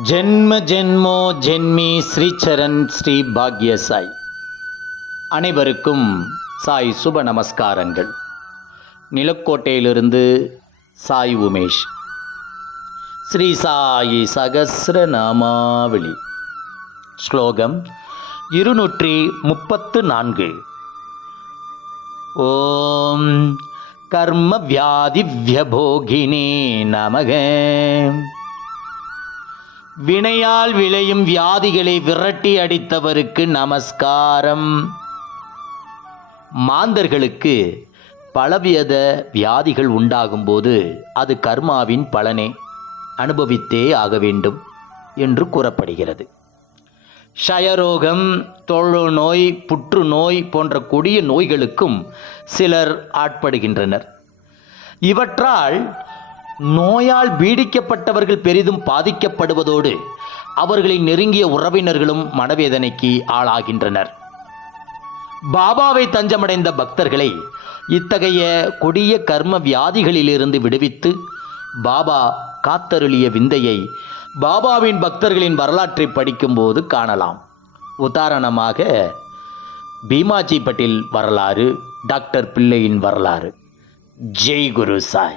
ஜென்ம ஜென்மோ ஜென்மி ஸ்ரீச்சரன் ஸ்ரீ பாக்ய சாய் அனைவருக்கும் சாய் சுப நமஸ்காரங்கள். நிலக்கோட்டையிலிருந்து சாய் உமேஷ். ஸ்ரீ சாயி சகசிர நாமாவளி ஸ்லோகம் இருநூற்றி முப்பத்து நான்கு ஓம் கர்ம வியாதி வியபோகினே நமக. வினையால் விளையும் வியாதிகளை விரட்டி அடித்தவருக்கு நமஸ்காரம். மாந்தர்களுக்கு பலவித வியாதிகள் உண்டாகும்போது அது கர்மாவின் பலனே அனுபவித்தே ஆக வேண்டும் என்று கூறப்படுகிறது. ஷயரோகம் தொழுநோய் புற்றுநோய் போன்ற கொடிய நோய்களுக்கும் சிலர் ஆட்படுகின்றனர். இவற்றால் நோயால் பீடிக்கப்பட்டவர்கள் பெரிதும் பாதிக்கப்படுவதோடு அவர்களின் நெருங்கிய உறவினர்களும் மனவேதனைக்கு ஆளாகின்றனர். பாபாவை தஞ்சமடைந்த பக்தர்களை இத்தகைய கொடிய கர்ம வியாதிகளிலிருந்து விடுவித்து பாபா காத்தருளிய விந்தையை பாபாவின் பக்தர்களின் வரலாற்றை படிக்கும்போது காணலாம். உதாரணமாக பீமாஜி பட்டில் வரலாறு டாக்டர் பிள்ளையின் வரலாறு. ஜெய் குரு சாய்.